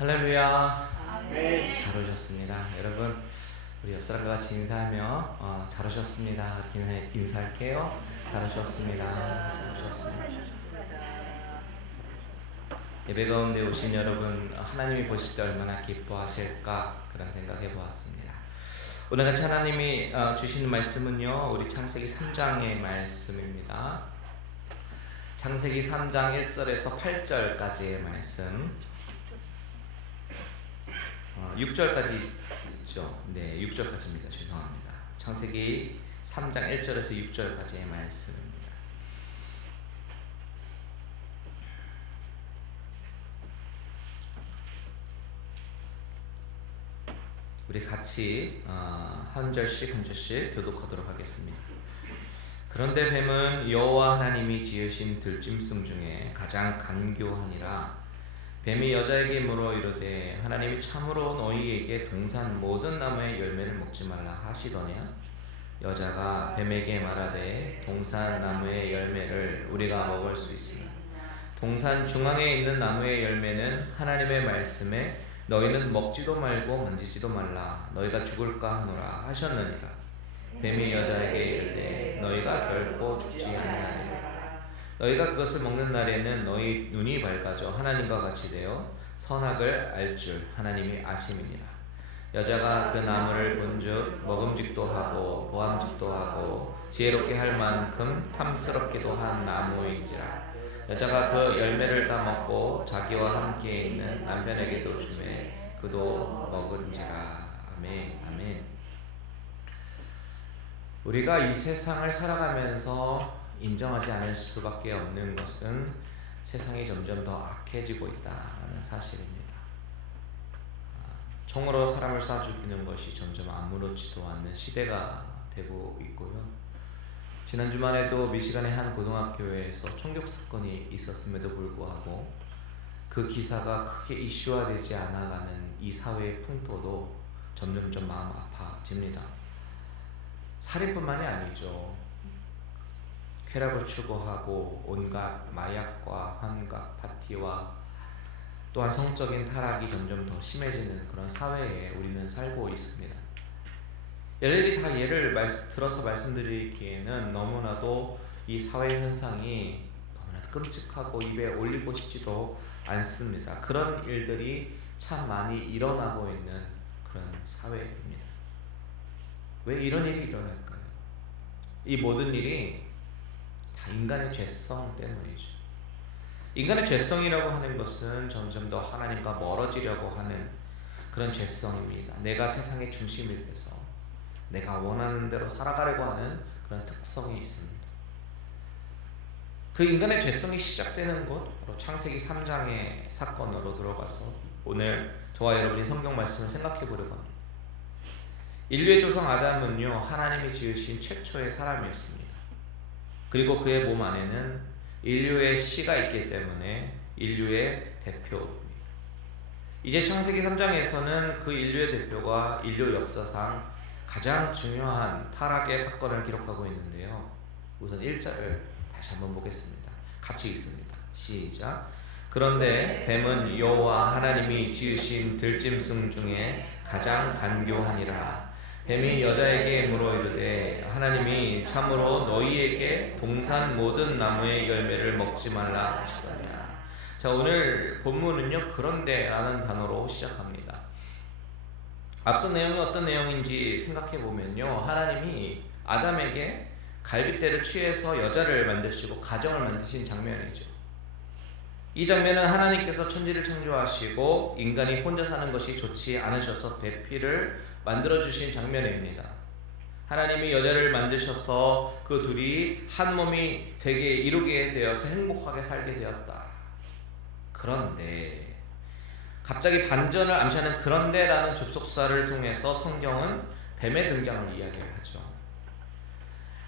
할렐루야. 네. 잘 오셨습니다. 여러분, 우리 옆 사람과 같이 인사하며 잘 오셨습니다. 인사할게요. 잘 오셨습니다. 잘 오셨습니다. 예배 가운데 오신 여러분, 하나님이 보실 때 얼마나 기뻐하실까 그런 생각해 보았습니다. 오늘 같이 하나님이 주시는 말씀은요, 우리 창세기 3장의 말씀입니다. 창세기 3장 1절에서 8절까지의 말씀, 6절까지 있죠. 네, 6절까지입니다. 죄송합니다. 창세기 3장 1절에서 6절까지의 말씀입니다. 우리 같이 한 절씩 교독하도록 하겠습니다. 그런데 뱀은 여호와 하나님이 지으신 들짐승 중에 가장 간교하니라. 뱀이 여자에게 물어 이르되 하나님이 참으로 너희에게 동산 모든 나무의 열매를 먹지 말라 하시더냐? 여자가 뱀에게 말하되 동산 나무의 열매를 우리가 먹을 수 있으나 동산 중앙에 있는 나무의 열매는 하나님의 말씀에 너희는 먹지도 말고 만지지도 말라 너희가 죽을까 하노라 하셨느니라. 뱀이 여자에게 이르되 너희가 결코 죽지 아니하리라. 너희가 그것을 먹는 날에는 너희 눈이 밝아져 하나님과 같이 되어 선악을 알 줄 하나님이 아심이니라. 여자가 그 나무를 본즉 먹음직도 하고 보암직도 하고 지혜롭게 할 만큼 탐스럽기도 한 나무인지라. 여자가 그 열매를 따 먹고 자기와 함께 있는 남편에게도 주매 그도 먹은지라. 아멘. 아멘. 우리가 이 세상을 살아가면서 인정하지 않을 수밖에 없는 것은 세상이 점점 더 악해지고 있다는 사실입니다. 총으로 사람을 쏴 죽이는 것이 점점 아무렇지도 않는 시대가 되고 있고요. 지난 주말에도 미시간의 한 고등학교에서 총격 사건이 있었음에도 불구하고 그 기사가 크게 이슈화되지 않아가는 이 사회의 풍토도 점점 마음 아파집니다. 살인뿐만이 아니죠. 쾌락을 추구하고 온갖 마약과 환각, 파티와 또한 성적인 타락이 점점 더 심해지는 그런 사회에 우리는 살고 있습니다. 일일이 다 예를 들어서 말씀드리기에는 너무나도 이 사회 현상이 너무나 끔찍하고 입에 올리고 싶지도 않습니다. 그런 일들이 참 많이 일어나고 있는 그런 사회입니다. 왜 이런 일이 일어날까요? 이 모든 일이 다 인간의 죄성 때문이죠. 인간의 죄성이라고 하는 것은 점점 더 하나님과 멀어지려고 하는 그런 죄성입니다. 내가 세상의 중심이 돼서 내가 원하는 대로 살아가려고 하는 그런 특성이 있습니다. 그 인간의 죄성이 시작되는 곳, 바로 창세기 3장의 사건으로 들어가서 오늘 저와 여러분이 성경 말씀을 생각해 보려고 합니다. 인류의 조상 아담은요, 하나님이 지으신 최초의 사람이었습니다. 그리고 그의 몸 안에는 인류의 씨가 있기 때문에 인류의 대표입니다. 이제 창세기 3장에서는 그 인류의 대표가 인류 역사상 가장 중요한 타락의 사건을 기록하고 있는데요. 우선 1절을 다시 한번 보겠습니다. 같이 읽습니다. 시작. 그런데 뱀은 여호와 하나님이 지으신 들짐승 중에 가장 간교하니라. 뱀이 여자에게 물어 이르되 하나님이 참으로 너희에게 동산 모든 나무의 열매를 먹지 말라 하시더냐. 자, 오늘 본문은요, 그런데 라는 단어로 시작합니다. 앞서 내용이 어떤 내용인지 생각해 보면요, 하나님이 아담에게 갈빗대를 취해서 여자를 만드시고 가정을 만드신 장면이죠. 이 장면은 하나님께서 천지를 창조하시고 인간이 혼자 사는 것이 좋지 않으셔서 배필을 만들어주신 장면입니다. 하나님이 여자를 만드셔서 그 둘이 한 몸이 되게 이루게 되어서 행복하게 살게 되었다. 그런데 갑자기 반전을 암시하는 그런데라는 접속사를 통해서 성경은 뱀의 등장을 이야기하죠.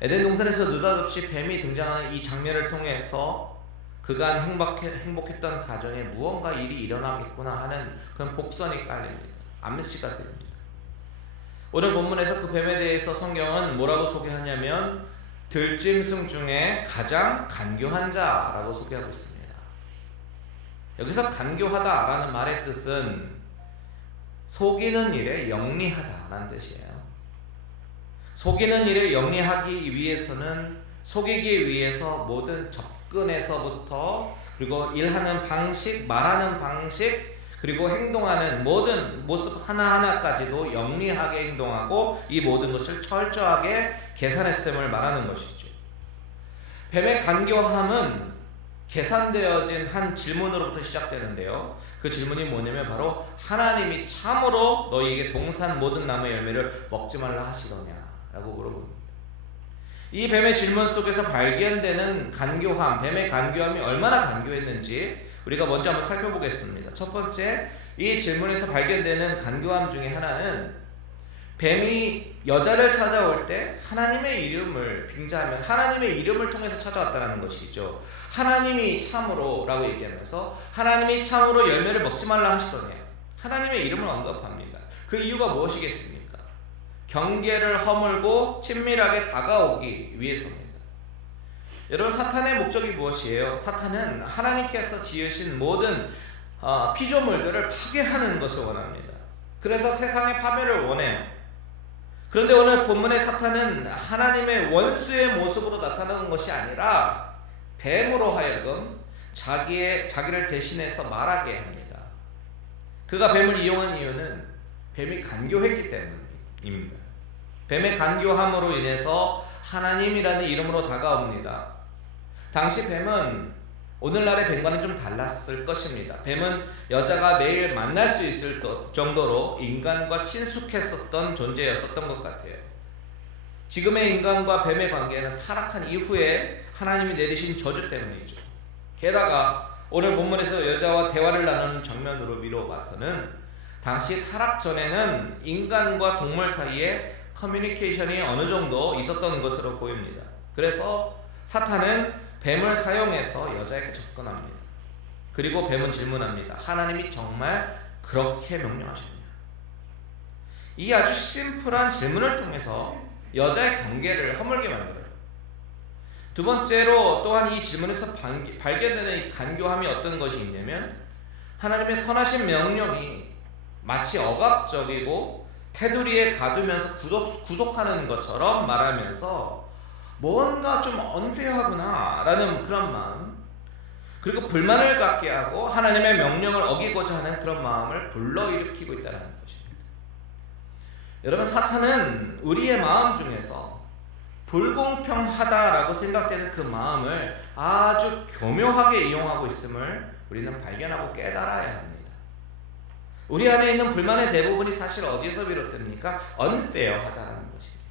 에덴 동산에서 느닷없이 뱀이 등장하는 이 장면을 통해서 그간 행복했던 가정에 무언가 일이 일어나겠구나 하는 그런 복선이 깔립니다. 암시가 됩니다. 오늘 본문에서 그 뱀에 대해서 성경은 뭐라고 소개하냐면 들짐승 중에 가장 간교한 자라고 소개하고 있습니다. 여기서 간교하다라는 말의 뜻은 속이는 일에 영리하다라는 뜻이에요. 속이는 일에 영리하기 위해서는 속이기 위해서 모든 접근에서부터 그리고 일하는 방식, 말하는 방식, 그리고 행동하는 모든 모습 하나하나까지도 영리하게 행동하고 이 모든 것을 철저하게 계산했음을 말하는 것이죠. 뱀의 간교함은 계산되어진 한 질문으로부터 시작되는데요. 그 질문이 뭐냐면 바로 하나님이 참으로 너희에게 동산 모든 나무의 열매를 먹지 말라 하시더냐 라고 물어봅니다. 이 뱀의 질문 속에서 발견되는 간교함, 뱀의 간교함이 얼마나 간교했는지 우리가 먼저 한번 살펴보겠습니다. 첫 번째, 이 질문에서 발견되는 간교함 중에 하나는 뱀이 여자를 찾아올 때 하나님의 이름을 빙자하며 하나님의 이름을 통해서 찾아왔다는 것이죠. 하나님이 참으로 라고 얘기하면서 하나님이 참으로 열매를 먹지 말라 하시더니 하나님의 이름을 언급합니다. 그 이유가 무엇이겠습니까? 경계를 허물고 친밀하게 다가오기 위해서입니다. 여러분, 사탄의 목적이 무엇이에요? 사탄은 하나님께서 지으신 모든 피조물들을 파괴하는 것을 원합니다. 그래서 세상의 파멸을 원해요. 그런데 오늘 본문의 사탄은 하나님의 원수의 모습으로 나타나는 것이 아니라 뱀으로 하여금 자기를 대신해서 말하게 합니다. 그가 뱀을 이용한 이유는 뱀이 간교했기 때문입니다. 뱀의 간교함으로 인해서 하나님이라는 이름으로 다가옵니다. 당시 뱀은 오늘날의 뱀과는 좀 달랐을 것입니다. 뱀은 여자가 매일 만날 수 있을 정도로 인간과 친숙했었던 존재였었던 것 같아요. 지금의 인간과 뱀의 관계는 타락한 이후에 하나님이 내리신 저주 때문이죠. 게다가 오늘 본문에서 여자와 대화를 나누는 장면으로 미뤄봐서는 당시 타락 전에는 인간과 동물 사이에 커뮤니케이션이 어느 정도 있었던 것으로 보입니다. 그래서 사탄은 뱀을 사용해서 여자에게 접근합니다. 그리고 뱀은 질문합니다. 하나님이 정말 그렇게 명령하셨냐? 이 아주 심플한 질문을 통해서 여자의 경계를 허물게 만들어요. 두 번째로 또한 이 질문에서 발견되는 이 간교함이 어떤 것이 있냐면 하나님의 선하신 명령이 마치 억압적이고 테두리에 가두면서 구속하는 것처럼 말하면서 뭔가 좀 언페어하구나 라는 그런 마음, 그리고 불만을 갖게 하고 하나님의 명령을 어기고자 하는 그런 마음을 불러일으키고 있다는 것입니다. 여러분, 사탄은 우리의 마음 중에서 불공평하다라고 생각되는 그 마음을 아주 교묘하게 이용하고 있음을 우리는 발견하고 깨달아야 합니다. 우리 안에 있는 불만의 대부분이 사실 어디에서 비롯됩니까? unfair하다라는 것입니다.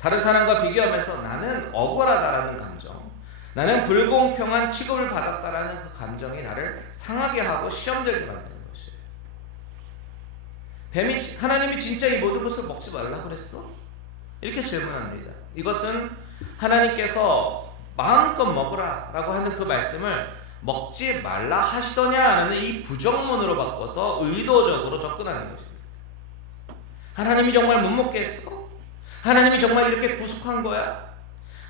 다른 사람과 비교하면서 나는 억울하다라는 감정, 나는 불공평한 취급을 받았다라는 그 감정이 나를 상하게 하고 시험들게 만드는 것이에요. 하나님이 진짜 이 모든 것을 먹지 말라고 그랬어? 이렇게 질문합니다. 이것은 하나님께서 마음껏 먹으라 라고 하는 그 말씀을 먹지 말라 하시더냐라는 이 부정문으로 바꿔서 의도적으로 접근하는 것입니다. 하나님이 정말 못 먹게 했어? 하나님이 정말 이렇게 구속한 거야?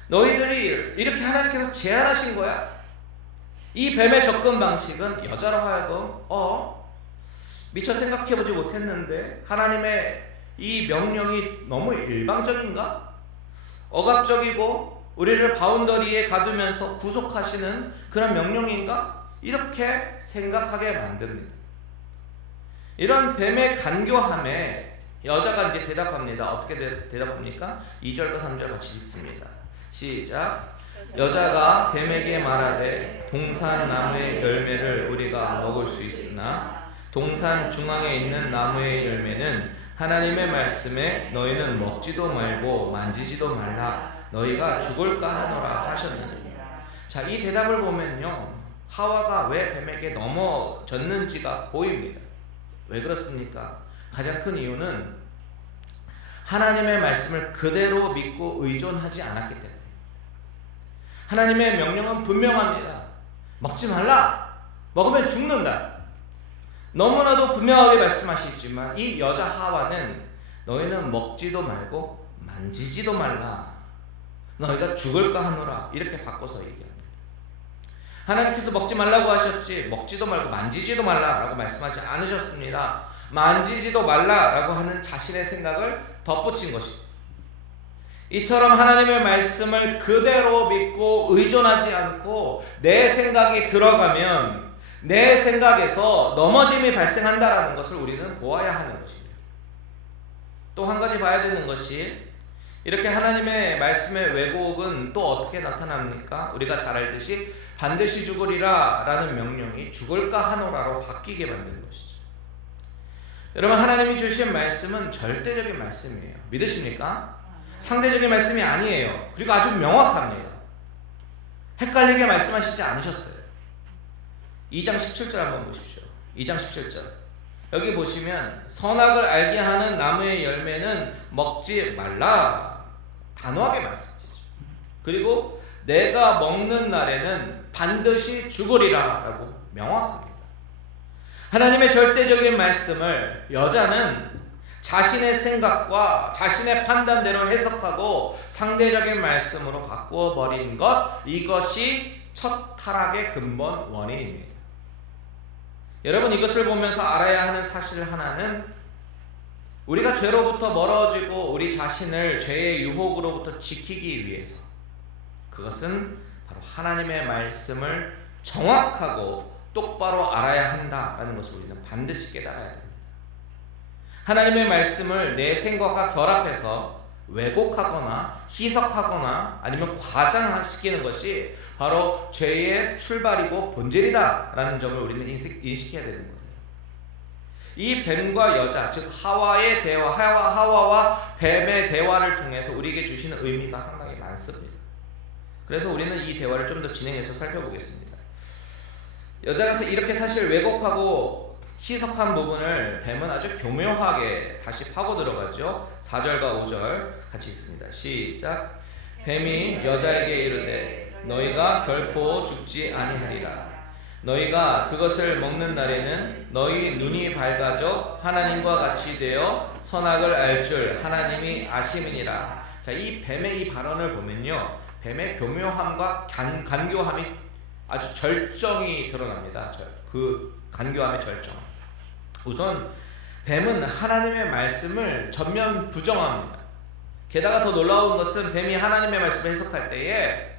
너희들이 이렇게 하나님께서 제안하신 거야? 이 뱀의 접근 방식은 여자로 하여금 미처 생각해보지 못했는데 하나님의 이 명령이 너무 일방적인가? 억압적이고 우리를 바운더리에 가두면서 구속하시는 그런 명령인가? 이렇게 생각하게 만듭니다. 이런 뱀의 간교함에 여자가 이제 대답합니다. 어떻게 대답합니까? 2절과 3절 같이 읽습니다. 시작. 여자가 뱀에게 말하되 동산 나무의 열매를 우리가 먹을 수 있으나 동산 중앙에 있는 나무의 열매는 하나님의 말씀에 너희는 먹지도 말고 만지지도 말라 너희가 죽을까 하노라 하셨느니라. 자, 이 대답을 보면요, 하와가 왜 뱀에게 넘어졌는지가 보입니다. 왜 그렇습니까? 가장 큰 이유는 하나님의 말씀을 그대로 믿고 의존하지 않았기 때문에. 하나님의 명령은 분명합니다. 먹지 말라. 먹으면 죽는다. 너무나도 분명하게 말씀하시지만 이 여자 하와는 너희는 먹지도 말고 만지지도 말라. 너희가 죽을까 하노라. 이렇게 바꿔서 얘기합니다. 하나님께서 먹지 말라고 하셨지 먹지도 말고 만지지도 말라라고 말씀하지 않으셨습니다. 만지지도 말라라고 하는 자신의 생각을 덧붙인 것입니다. 이처럼 하나님의 말씀을 그대로 믿고 의존하지 않고 내 생각이 들어가면 내 생각에서 넘어짐이 발생한다는 것을 우리는 보아야 하는 것입니다. 또 한 가지 봐야 되는 것이 이렇게 하나님의 말씀의 왜곡은 또 어떻게 나타납니까? 우리가 잘 알듯이 반드시 죽으리라 라는 명령이 죽을까 하노라로 바뀌게 만드는 것이죠. 여러분, 하나님이 주신 말씀은 절대적인 말씀이에요. 믿으십니까? 상대적인 말씀이 아니에요. 그리고 아주 명확합니다. 헷갈리게 말씀하시지 않으셨어요. 2장 17절 한번 보십시오. 2장 17절. 여기 보시면 선악을 알게 하는 나무의 열매는 먹지 말라. 단호하게 말씀하시죠. 그리고 내가 먹는 날에는 반드시 죽으리라 라고 명확합니다. 하나님의 절대적인 말씀을 여자는 자신의 생각과 자신의 판단대로 해석하고 상대적인 말씀으로 바꾸어 버린 것, 이것이 첫 타락의 근본 원인입니다. 여러분, 이것을 보면서 알아야 하는 사실 하나는 우리가 죄로부터 멀어지고 우리 자신을 죄의 유혹으로부터 지키기 위해서, 그것은 바로 하나님의 말씀을 정확하고 똑바로 알아야 한다라는 것을 우리는 반드시 깨달아야 됩니다. 하나님의 말씀을 내 생각과 결합해서 왜곡하거나 희석하거나 아니면 과장시키는 것이 바로 죄의 출발이고 본질이다 라는 점을 우리는 인식해야 되는 거예요. 이 뱀과 여자, 즉 하와의 대화, 하와와 뱀의 대화를 통해서 우리에게 주시는 의미가 상당히 많습니다. 그래서 우리는 이 대화를 좀 더 진행해서 살펴보겠습니다. 여자가 이렇게 사실 왜곡하고 희석한 부분을 뱀은 아주 교묘하게 다시 파고 들어가죠. 4절과 5절 같이 있습니다. 시작. 뱀이 여자에게 이르되 너희가 결코 죽지 아니하리라. 너희가 그것을 먹는 날에는 너희 눈이 밝아져 하나님과 같이 되어 선악을 알 줄 하나님이 아심이니라. 자, 이 뱀의 이 발언을 보면요, 뱀의 교묘함과 간교함이 아주 절정이 드러납니다. 그 간교함의 절정. 우선 뱀은 하나님의 말씀을 전면 부정합니다. 게다가 더 놀라운 것은 뱀이 하나님의 말씀을 해석할 때에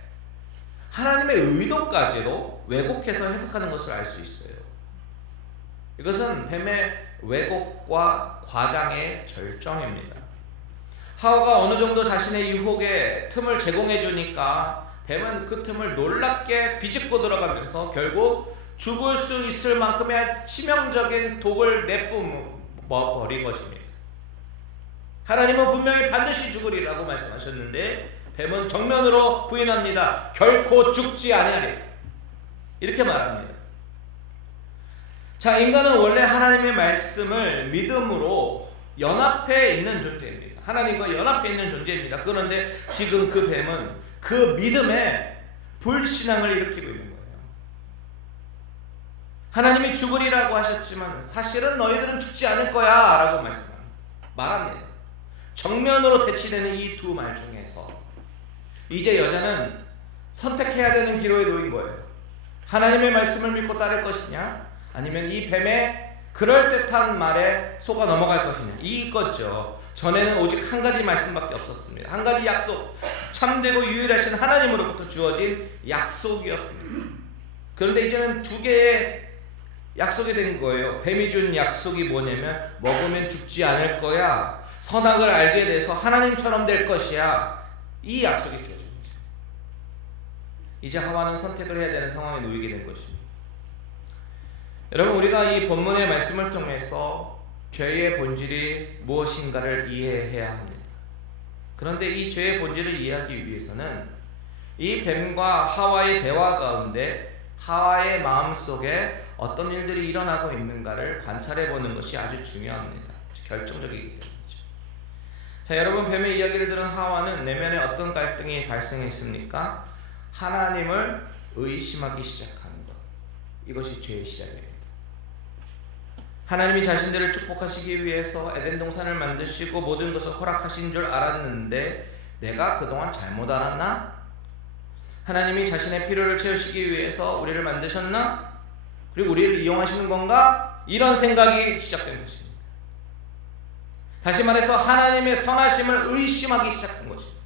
하나님의 의도까지도 왜곡해서 해석하는 것을 알 수 있어요. 이것은 뱀의 왜곡과 과장의 절정입니다. 하와가 어느 정도 자신의 유혹에 틈을 제공해 주니까 뱀은 그 틈을 놀랍게 비집고 들어가면서 결국 죽을 수 있을 만큼의 치명적인 독을 내뿜어버린 것입니다. 하나님은 분명히 반드시 죽으리라고 말씀하셨는데 뱀은 정면으로 부인합니다. 결코 죽지 아니하리. 이렇게 말합니다. 자, 인간은 원래 하나님의 말씀을 믿음으로 연합해 있는 존재입니다. 하나님과 연합해 있는 존재입니다. 그런데 지금 그 뱀은 그 믿음에 불신앙을 일으키고 있는 거예요. 하나님이 죽으리라고 하셨지만 사실은 너희들은 죽지 않을 거야 라고 말합니다. 정면으로 대치되는 이 두 말 중에서 이제 여자는 선택해야 되는 기로에 놓인 거예요. 하나님의 말씀을 믿고 따를 것이냐, 아니면 이 뱀의 그럴듯한 말에 속아 넘어갈 것이냐, 이거죠. 전에는 오직 한 가지 말씀밖에 없었습니다. 한 가지 약속, 참되고 유일하신 하나님으로부터 주어진 약속이었습니다. 그런데 이제는 두 개의 약속이 된 거예요. 뱀이 준 약속이 뭐냐면 먹으면 죽지 않을 거야, 선악을 알게 돼서 하나님처럼 될 것이야, 이 약속이 주어진 거죠. 이제 하와는 선택을 해야 되는 상황에 놓이게 된 것입니다. 여러분, 우리가 이 본문의 말씀을 통해서 죄의 본질이 무엇인가를 이해해야 합니다. 그런데 이 죄의 본질을 이해하기 위해서는 이 뱀과 하와의 대화 가운데 하와의 마음속에 어떤 일들이 일어나고 있는가를 관찰해 보는 것이 아주 중요합니다. 결정적이기 때문이죠. 자, 여러분, 뱀의 이야기를 들은 하와는 내면에 어떤 갈등이 발생했습니까? 하나님을 의심하기 시작하는 것. 이것이 죄의 시작이에요. 하나님이 자신들을 축복하시기 위해서 에덴 동산을 만드시고 모든 것을 허락하신 줄 알았는데 내가 그동안 잘못 알았나? 하나님이 자신의 필요를 채우시기 위해서 우리를 만드셨나? 그리고 우리를 이용하시는 건가? 이런 생각이 시작된 것입니다. 다시 말해서 하나님의 선하심을 의심하기 시작한 것입니다.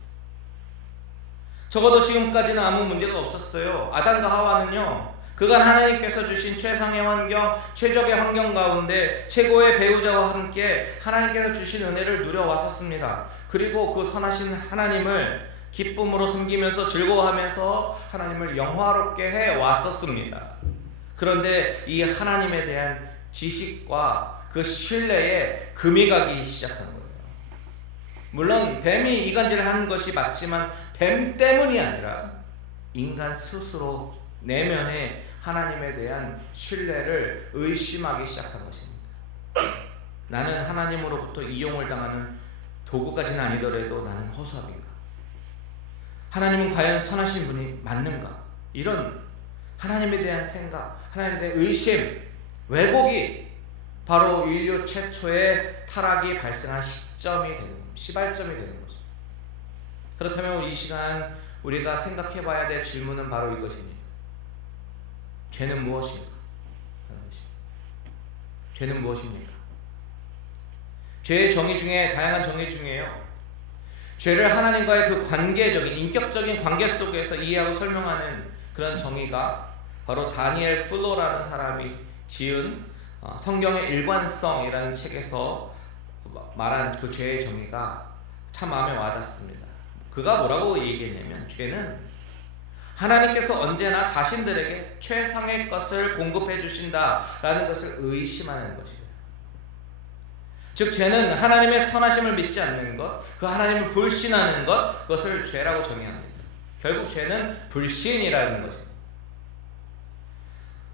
적어도 지금까지는 아무 문제가 없었어요. 아담과 하와는요, 그간 하나님께서 주신 최상의 환경, 최적의 환경 가운데 최고의 배우자와 함께 하나님께서 주신 은혜를 누려왔었습니다. 그리고 그 선하신 하나님을 기쁨으로 섬기면서 즐거워하면서 하나님을 영화롭게 해왔었습니다. 그런데 이 하나님에 대한 지식과 그 신뢰에 금이 가기 시작한 거예요. 물론 뱀이 이간질을 한 것이 맞지만 뱀 때문이 아니라 인간 스스로 내면에 하나님에 대한 신뢰를 의심하기 시작한 것입니다. 나는 하나님으로부터 이용을 당하는 도구까지는 아니더라도 나는 허수아비인가? 하나님은 과연 선하신 분이 맞는가? 이런 하나님에 대한 생각, 하나님에 대한 의심, 왜곡이 바로 인류 최초의 타락이 발생한 시점이 되는 겁니다. 시발점이 되는 거죠. 그렇다면 이 시간 우리가 생각해 봐야 될 질문은 바로 이것입니다. 죄는 무엇인가? 죄는 무엇입니까? 죄의 정의 중에 다양한 정의 중에요, 죄를 하나님과의 그 관계적인 인격적인 관계 속에서 이해하고 설명하는 그런 정의가 바로 다니엘 플로라는 사람이 지은 성경의 일관성이라는 책에서 말한 그 죄의 정의가 참 마음에 와닿습니다. 그가 뭐라고 얘기했냐면, 죄는 하나님께서 언제나 자신들에게 최상의 것을 공급해 주신다라는 것을 의심하는 것이에요. 즉 죄는 하나님의 선하심을 믿지 않는 것, 그 하나님을 불신하는 것, 그것을 죄라고 정의합니다. 결국 죄는 불신이라는 것입니다.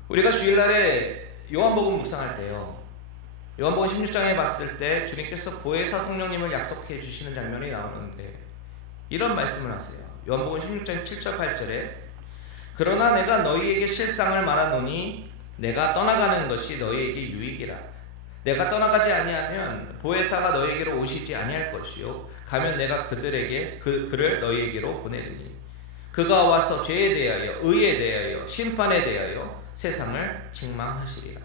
우리가 주일날에 요한복음 묵상할 때요, 요한복음 16장에 봤을 때 주님께서 보혜사 성령님을 약속해 주시는 장면이 나오는데 이런 말씀을 하세요. 요한복음 16장 7절 8절에 그러나 내가 너희에게 실상을 말하노니 내가 떠나가는 것이 너희에게 유익이라. 내가 떠나가지 아니하면 보혜사가 너희에게로 오시지 아니할 것이요 가면 내가 그를 너희에게로 보내리니 그가 와서 죄에 대하여 의에 대하여 심판에 대하여 세상을 책망하시리라.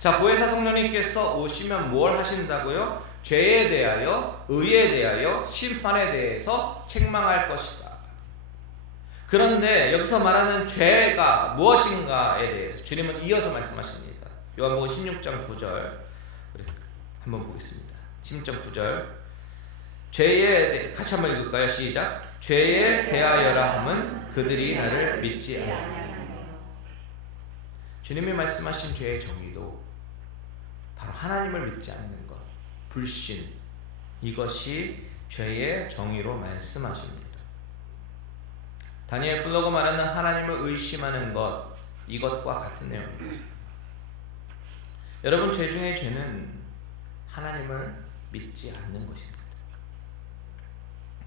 자, 보혜사 성령님께서 오시면 뭘 하신다고요? 죄에 대하여 의에 대하여 심판에 대해서 책망할 것이다. 그런데 여기서 말하는 죄가 무엇인가에 대해서 주님은 이어서 말씀하십니다. 요한복음 16장 9절 한번 보겠습니다. 16장 9절 죄에 같이 한번 읽을까요? 시작. 죄에 대하여라 함은 그들이 나를 믿지 않아. 주님이 말씀하신 죄의 정의도 바로 하나님을 믿지 않는 것, 불신, 이것이 죄의 정의로 말씀하십니다. 다니엘 플러가 말하는 하나님을 의심하는 것, 이것과 같은 내용입니다. 여러분, 죄 중에 죄는 하나님을 믿지 않는 것입니다.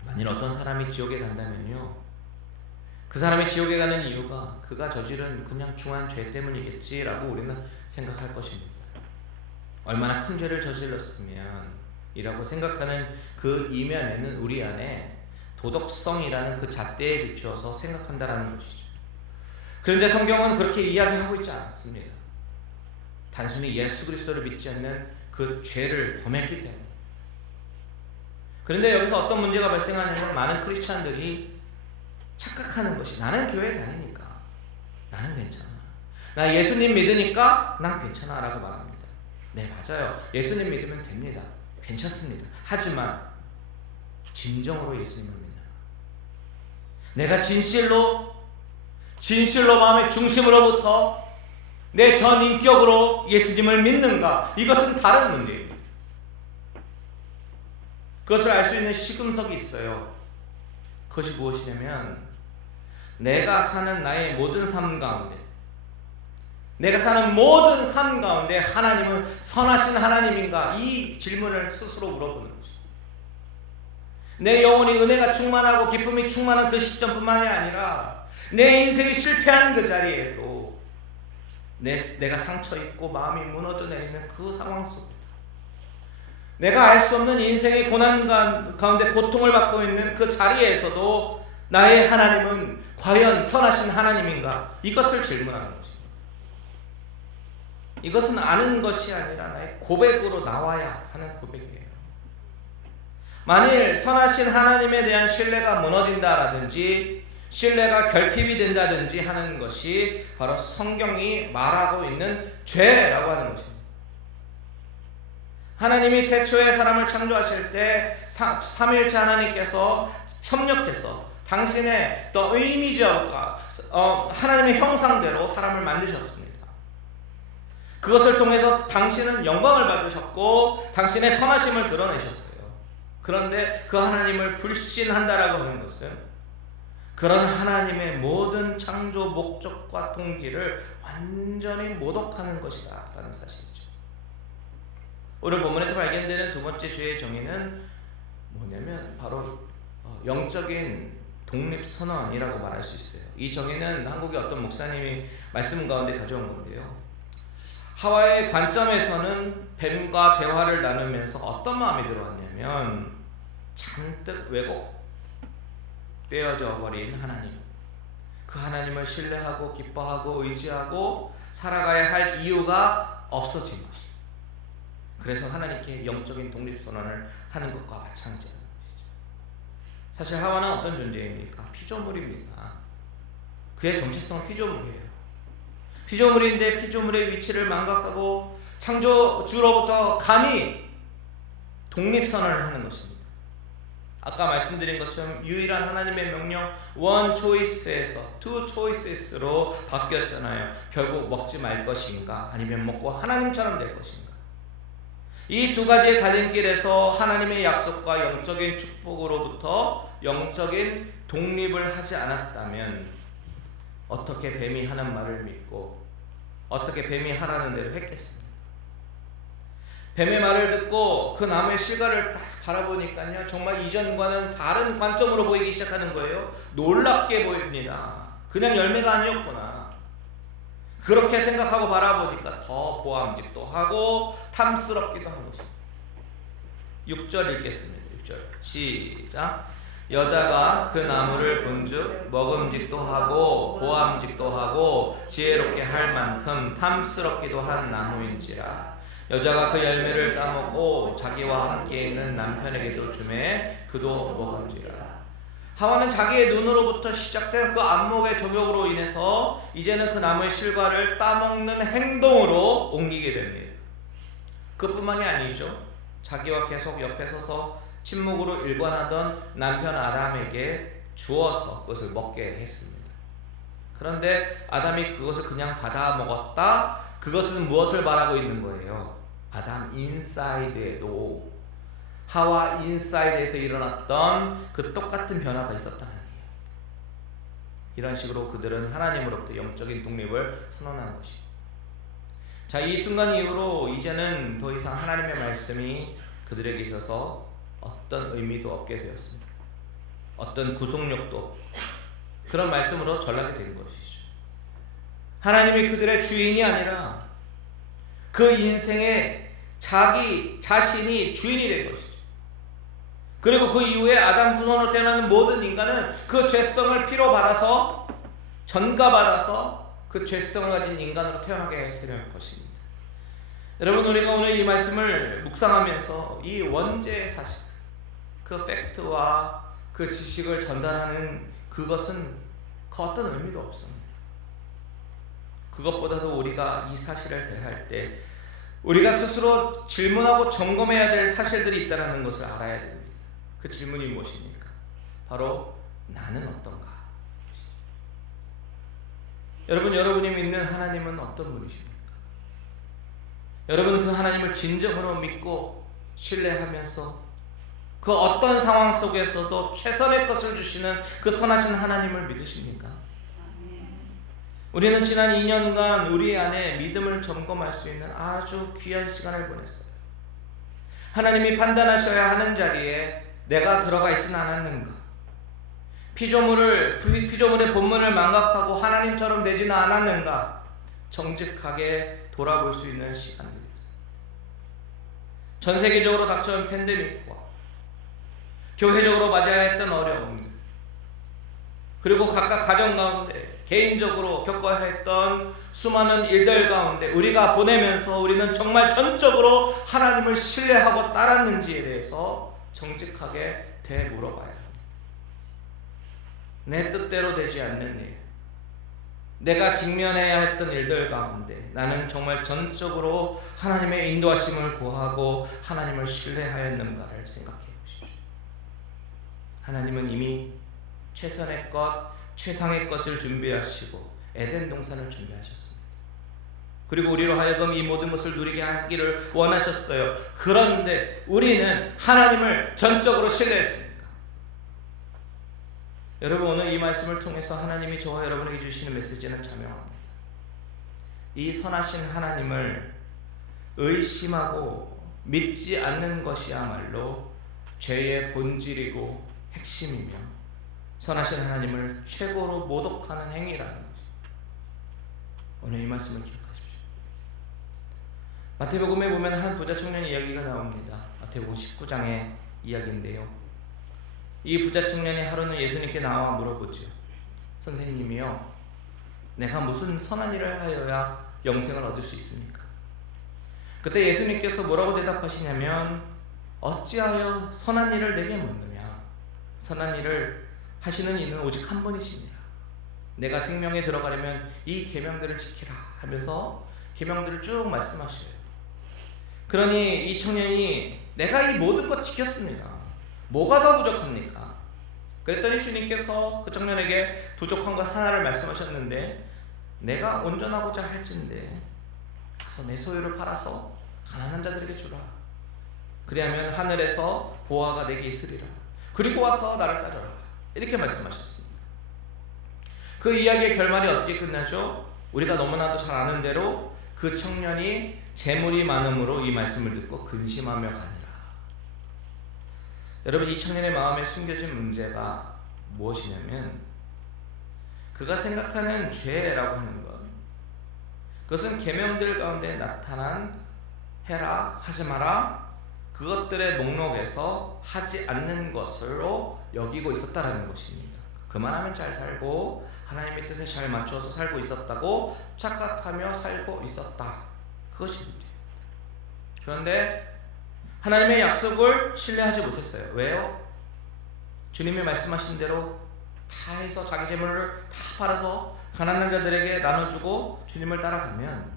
만일 어떤 사람이 지옥에 간다면요, 그 사람이 지옥에 가는 이유가 그가 저지른 그냥 중한 죄 때문이겠지라고 우리는 생각할 것입니다. 얼마나 큰 죄를 저질렀으면 이라고 생각하는 그 이면에는 우리 안에 도덕성이라는 그 잣대에 비추어서 생각한다라는 것이죠. 그런데 성경은 그렇게 이야기하고 있지 않습니다. 단순히 예수 그리스도를 믿지 않는 그 죄를 범했기 때문에. 그런데 여기서 어떤 문제가 발생하냐면 많은 크리스찬들이 착각하는 것이 나는 교회 다니니까 나는 괜찮아, 나 예수님 믿으니까 난 괜찮아 라고 말합니다. 네, 맞아요. 예수님 믿으면 됩니다. 괜찮습니다. 하지만 진정으로 예수님을 믿는, 내가 진실로 마음의 중심으로부터 내 전 인격으로 예수님을 믿는가, 이것은 다른 문제입니다. 그것을 알 수 있는 시금석이 있어요. 그것이 무엇이냐면, 내가 사는 나의 모든 삶 가운데, 내가 사는 모든 삶 가운데 하나님은 선하신 하나님인가, 이 질문을 스스로 물어보는 것이죠. 내 영혼이 은혜가 충만하고 기쁨이 충만한 그 시점뿐만이 아니라 내 인생이 실패한 그 자리에도 내가 상처 입고 마음이 무너져 내리는 그 상황 속에 내가 알 수 없는 인생의 고난 가운데 고통을 받고 있는 그 자리에서도 나의 하나님은 과연 선하신 하나님인가? 이것을 질문하는 것입니다. 이것은 아는 것이 아니라 나의 고백으로 나와야 하는 고백이에요. 만일 선하신 하나님에 대한 신뢰가 무너진다라든지 신뢰가 결핍이 된다든지 하는 것이 바로 성경이 말하고 있는 죄라고 하는 것입니다. 하나님이 태초에 사람을 창조하실 때 삼위일체 하나님께서 협력해서 당신의 또 이미지와 하나님의 형상대로 사람을 만드셨습니다. 그것을 통해서 당신은 영광을 받으셨고 당신의 선하심을 드러내셨어요. 그런데 그 하나님을 불신한다라고 하는 것은 그런 하나님의 모든 창조 목적과 동기를 완전히 모독하는 것이다 라는 사실이죠. 오늘 본문에서 발견되는 두 번째 죄의 정의는 뭐냐면 바로 영적인 독립선언이라고 말할 수 있어요. 이 정의는 한국의 어떤 목사님이 말씀 가운데 가져온 건데요, 하와의 관점에서는 뱀과 대화를 나누면서 어떤 마음이 들어왔냐면 잔뜩 왜곡되어져 버린 하나님, 그 하나님을 신뢰하고 기뻐하고 의지하고 살아가야 할 이유가 없어진 것이죠. 그래서 하나님께 영적인 독립선언을 하는 것과 마찬가지라는 것이죠. 사실 하와는 어떤 존재입니까? 피조물입니다. 그의 정체성은 피조물이에요. 피조물인데 피조물의 위치를 망각하고 창조주로부터 감히 독립선언을 하는 것입니다. 아까 말씀드린 것처럼 유일한 하나님의 명령 one choice에서 two choices로 바뀌었잖아요. 결국 먹지 말 것인가 아니면 먹고 하나님처럼 될 것인가. 이 두 가지의 갈림길에서 하나님의 약속과 영적인 축복으로부터 영적인 독립을 하지 않았다면 어떻게 뱀이 하는 말을 믿고 어떻게 뱀이 하라는 대로 했겠습니까? 뱀의 말을 듣고 그 나무의 실과를 딱 바라보니까요, 정말 이전과는 다른 관점으로 보이기 시작하는 거예요. 놀랍게 보입니다. 그냥 열매가 아니었구나. 그렇게 생각하고 바라보니까 더 보암직도 하고 탐스럽기도 한 것입니다. 6절 읽겠습니다. 6절 시작. 여자가 그 나무를 본즉 먹음직도 하고 보암직도 하고 지혜롭게 할 만큼 탐스럽기도 한 나무인지라. 여자가 그 열매를 따먹고 자기와 함께 있는 남편에게도 주매 그도 먹은지라. 하와는 자기의 눈으로부터 시작된 그 안목의 조명으로 인해서 이제는 그 나무의 실과를 따먹는 행동으로 옮기게 됩니다. 그뿐만이 아니죠. 자기와 계속 옆에 서서 침묵으로 일관하던 남편 아담에게 주어서 그것을 먹게 했습니다. 그런데 아담이 그것을 그냥 받아 먹었다? 그것은 무엇을 말하고 있는 거예요? 아담 인사이드에도 하와 인사이드에서 일어났던 그 똑같은 변화가 있었다는 얘기예요. 이런 식으로 그들은 하나님으로부터 영적인 독립을 선언한 것이죠. 자, 이 순간 이후로 이제는 더 이상 하나님의 말씀이 그들에게 있어서 어떤 의미도 없게 되었습니다. 어떤 구속력도 그런 말씀으로 전락이 된 것이죠. 하나님이 그들의 주인이 아니라 그 인생의 자기 자신이 주인이 된 것이죠. 그리고 그 이후에 아담 후손으로 태어나는 모든 인간은 그 죄성을 피로 받아서 전가받아서 그 죄성을 가진 인간으로 태어나게 될 것입니다. 여러분, 우리가 오늘 이 말씀을 묵상하면서 이 원죄의 사실, 그 팩트와 그 지식을 전달하는 그것은 그 어떤 의미도 없습니다. 그것보다도 우리가 이 사실을 대할 때 우리가 스스로 질문하고 점검해야 될 사실들이 있다는 것을 알아야 됩니다. 그 질문이 무엇입니까? 바로 나는 어떤가? 여러분, 여러분이 믿는 하나님은 어떤 분이십니까? 여러분, 그 하나님을 진정으로 믿고 신뢰하면서 그 어떤 상황 속에서도 최선의 것을 주시는 그 선하신 하나님을 믿으십니까? 우리는 지난 2년간 우리 안에 믿음을 점검할 수 있는 아주 귀한 시간을 보냈어요. 하나님이 판단하셔야 하는 자리에 내가 들어가 있지는 않았는가? 피조물의 본문을 망각하고 하나님처럼 되지는 않았는가? 정직하게 돌아볼 수 있는 시간들이었어요. 전 세계적으로 닥쳐온 팬데믹과 교회적으로 맞아야 했던 어려움들, 그리고 각각 가정 가운데 개인적으로 겪어야 했던 수많은 일들 가운데 우리가 보내면서 우리는 정말 전적으로 하나님을 신뢰하고 따랐는지에 대해서 정직하게 되물어봐야 합니다. 내 뜻대로 되지 않는 일, 내가 직면해야 했던 일들 가운데 나는 정말 전적으로 하나님의 인도하심을 구하고 하나님을 신뢰하였는가를 생각해 보십시오. 하나님은 이미 최선의 것, 최상의 것을 준비하시고 에덴 동산을 준비하셨습니다. 그리고 우리로 하여금 이 모든 것을 누리게 하기를 원하셨어요. 그런데 우리는 하나님을 전적으로 신뢰했습니까? 여러분, 오늘 이 말씀을 통해서 하나님이 저와 여러분에게 주시는 메시지는 자명합니다. 이 선하신 하나님을 의심하고 믿지 않는 것이야말로 죄의 본질이고 핵심이며 선하신 하나님을 최고로 모독하는 행위라는 것입니다. 오늘 이 말씀을 기억하십시오. 마태복음에 보면 한 부자 청년 이야기가 나옵니다. 마태복음 19장의 이야기인데요. 이 부자 청년이 하루는 예수님께 나와 물어보죠. 선생님이요, 내가 무슨 선한 일을 하여야 영생을 얻을 수 있습니까? 그때 예수님께서 뭐라고 대답하시냐면, 어찌하여 선한 일을 내게 묻느냐? 선한 일을 하시는 이는 오직 한 분이시니라. 내가 생명에 들어가려면 이 계명들을 지키라 하면서 계명들을 쭉 말씀하셔요. 그러니 이 청년이 내가 이 모든 것 지켰습니다. 뭐가 더 부족합니까? 그랬더니 주님께서 그 청년에게 부족한 것 하나를 말씀하셨는데, 내가 온전하고자 할진대 가서 내 소유를 팔아서 가난한 자들에게 주라. 그리하면 하늘에서 보화가 내게 있으리라. 그리고 와서 나를 따르라. 이렇게 말씀하셨습니다. 그 이야기의 결말이 어떻게 끝나죠? 우리가 너무나도 잘 아는 대로 그 청년이 재물이 많음으로 이 말씀을 듣고 근심하며 가니라. 여러분, 이 청년의 마음에 숨겨진 문제가 무엇이냐면, 그가 생각하는 죄라고 하는 것, 그것은 계명들 가운데 나타난 해라, 하지 마라, 그것들의 목록에서 하지 않는 것으로 여기고 있었다라는 것입니다. 그만하면 잘 살고 하나님의 뜻에 잘 맞춰서 살고 있었다고 착각하며 살고 있었다. 그것이 문제입니다. 그런데 하나님의 약속을 신뢰하지 못했어요. 왜요? 주님이 말씀하신 대로 다 해서 자기 재물을 다 팔아서 가난한 자들에게 나눠주고 주님을 따라가면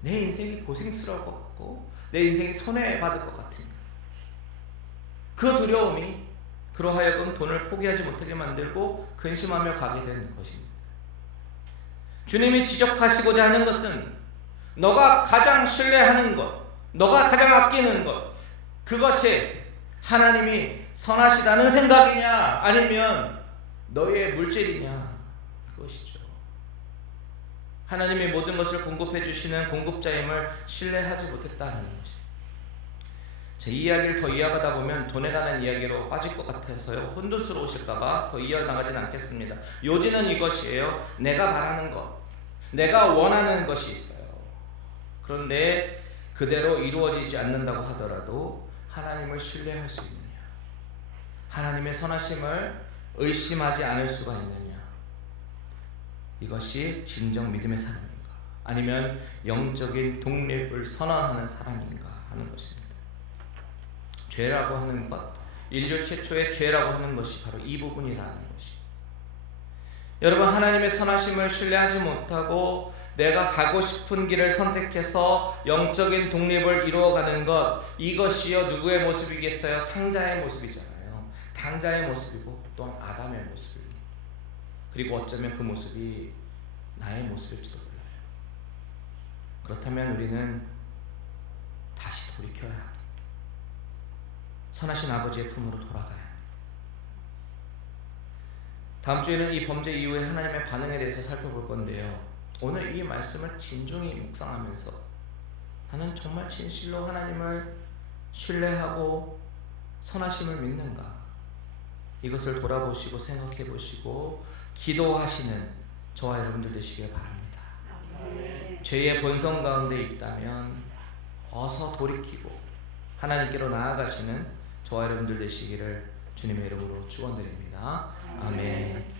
내 인생이 고생스러울 것 같고 내 인생이 손해받을 것 같은 그 두려움이 그로 하여금 돈을 포기하지 못하게 만들고 근심하며 가게 된 것입니다. 주님이 지적하시고자 하는 것은 너가 가장 신뢰하는 것, 너가 가장 아끼는 것, 그것이 하나님이 선하시다는 생각이냐 아니면 너의 물질이냐, 그것이죠. 하나님이 모든 것을 공급해 주시는 공급자임을 신뢰하지 못했다는 것이. 이 이야기를 더 이어가다 보면 돈에 관한 이야기로 빠질 것 같아서요, 혼돈스러우실까봐 더 이어나가지는 않겠습니다. 요지는 이것이에요. 내가 바라는 것, 내가 원하는 것이 있어요. 그런데 그대로 이루어지지 않는다고 하더라도 하나님을 신뢰할 수 있느냐, 하나님의 선하심을 의심하지 않을 수가 있느냐, 이것이 진정 믿음의 사람인가, 아니면 영적인 독립을 선언하는 사람인가 하는 것입니다. 죄라고 하는 것, 인류 최초의 죄라고 하는 것이 바로 이 부분이라는 것이. 여러분, 하나님의 선하심을 신뢰하지 못하고 내가 가고 싶은 길을 선택해서 영적인 독립을 이루어가는 것, 이것이요 누구의 모습이겠어요? 탕자의 모습이잖아요. 탕자의 모습이고 또한 아담의 모습입니다. 그리고 어쩌면 그 모습이 나의 모습일지도 몰라요. 그렇다면 우리는 다시 돌이켜야 합니다. 선하신 아버지의 품으로 돌아가야 합니다. 다음 주에는 이 범죄 이후에 하나님의 반응에 대해서 살펴볼 건데요, 오늘 이 말씀을 진중히 묵상하면서 나는 정말 진실로 하나님을 신뢰하고 선하심을 믿는가, 이것을 돌아보시고 생각해 보시고 기도하시는 저와 여러분들 되시길 바랍니다. 죄의 본성 가운데 있다면 어서 돌이키고 하나님께로 나아가시는 저와 여러분들 되시기를 주님의 이름으로 축원드립니다. 아멘.